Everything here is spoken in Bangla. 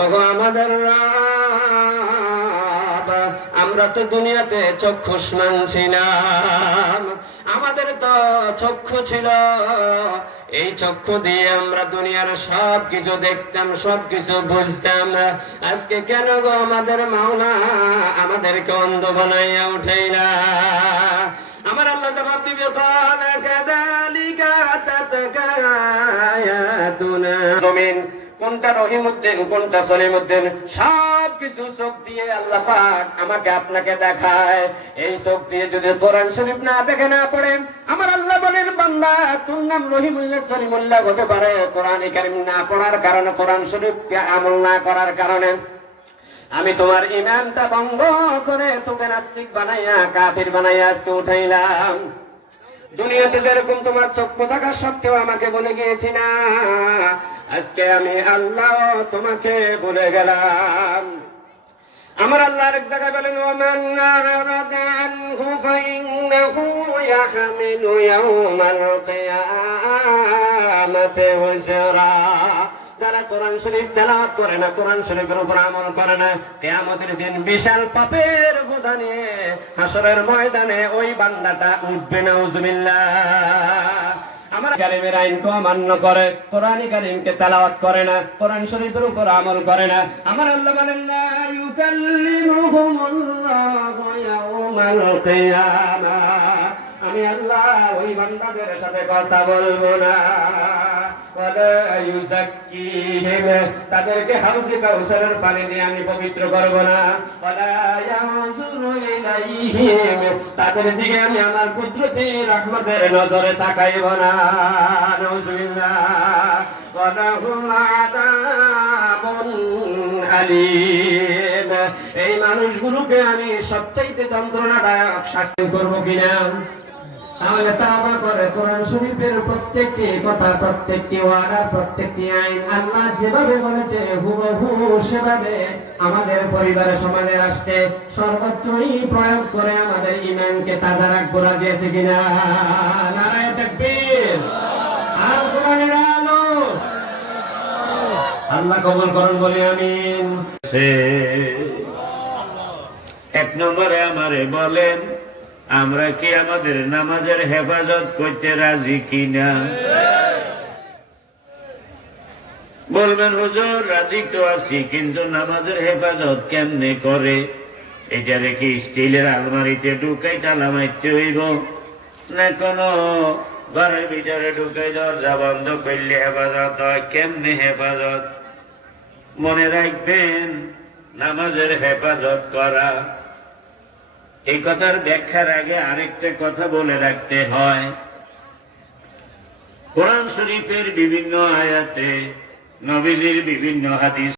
ওগো আমাদের আমরা তো দুনিয়াতে চক্ষুষ্মান ছিলাম আমাদের তো চক্ষু ছিল। এই চক্ষু দিয়ে আমরা দুনিয়ার সব কিছু দেখতাম সব কিছু বুঝতাম। আজকে কেন গো আমাদের মাওলা আমাদেরকে অন্ধ বানাইয়া উঠাইলা? আমার আল্লাহ জবাব দিবে জমিন, কোনটা রহিমউদ্দিন কোনটা সলিমউদ্দিন সব কিছু চোখ দিয়ে আল্লাহ পাক আমাকে আপনাকে দেখায়। এই চোখ দিয়ে যদি কোরআন শরীফ না দেখে না পড়ে, আমার আল্লাহ বলেন, বান্দা, তোর নাম রহিমুল্লাহ, সলিমুল্লাহ হতে পারে। কোরআন কারিম না পড়ার কারণে, কোরআন শরীফকে আমল না করার কারণে, আমি তোমার ইমানটা ভঙ্গ করে তোকে নাস্তিক বানাইয়া, কাফির বানাইয়া আজকে উঠাইলাম। দুনিয়াতে যেরকম তোমার চক্ষু থাকা সত্ত্বেও আমাকে বলে গিয়েছি না, আজকে আমি আল্লাহ তোমাকে বলে গেলাম। আমার আল্লাহর এক জায়গায় বলেন, ওমান হুজরা যারা কোরআন শরীফ তেলাওয়াত করে না, কোরআন শরীফের উপর আমল করে না, কিয়ামতের দিন বিশাল পাপের বোঝা নিয়ে হাসরের ময়দানে ওই বান্দাটা উঠবে না উজবিল্লাহ আমার আইনকে অমান্য করে কোরআন কারিমকে তেলাওয়াত করে না, কোরআন শরীফের উপর আমল করে না। আমার আল্লাহ বলেন না ইউকাল্লিমুহুমুল্লাহু ইয়াউমাল কিয়ামাহ আমি আল্লাহ ওই বান্দাদের সাথে কথা বলব না। তাদেরকে হাউজে কাউসারের পানি দিয়ে আমি পবিত্র করব না। তাদের দিকে আমি আমার কুদরতি রহমতের নজরে তাকাইব না। এই মানুষগুলোকে আমি সবচাইতে যন্ত্রণাদায়ক শাস্তি করব কিনা? তাহলে তাওবা করে কোরআন শরীফের প্রত্যেকটি কথা, প্রত্যেকটি ওয়াদা, প্রত্যেকটি আইন। আল্লাহ যেভাবে বলেছে, হুবহু সেভাবে আমাদের পরিবারের সমাজে রাষ্ট্রে সর্বত্রই প্রয়োগ করে আমাদের ইমানকে তাজা রাখব, রাজি আছে কিনা? নারায় তাকবীর। আর কোরআনের আলো। আল্লাহ কবুল করুন, বলি আমিন। এক নম্বরে আমারে বলেন আমরা কি আমাদের নামাজের হেফাজত করতে রাজি কিনা? বলবেন, হুজুর, রাজি তো আছি, কিন্তু নামাজের হেফাজত কেমনে করে? এটা রেখে স্টিলের আলমারিতে ঢুকাই তালা মারতে হইব। না, কোনো ঘরের ভিতরে ঢুকাই দরজা বন্ধ করলে হেফাজত হয়, কেমনে হেফাজত? মনে রাখবেন, নামাজের হেফাজত করা এই কথার ব্যাখ্যার আগে আরেকটা কথা বলে রাখতে হয়। কোরআন শরীফের বিভিন্ন আয়াতে নবীজির বিভিন্ন হাদিস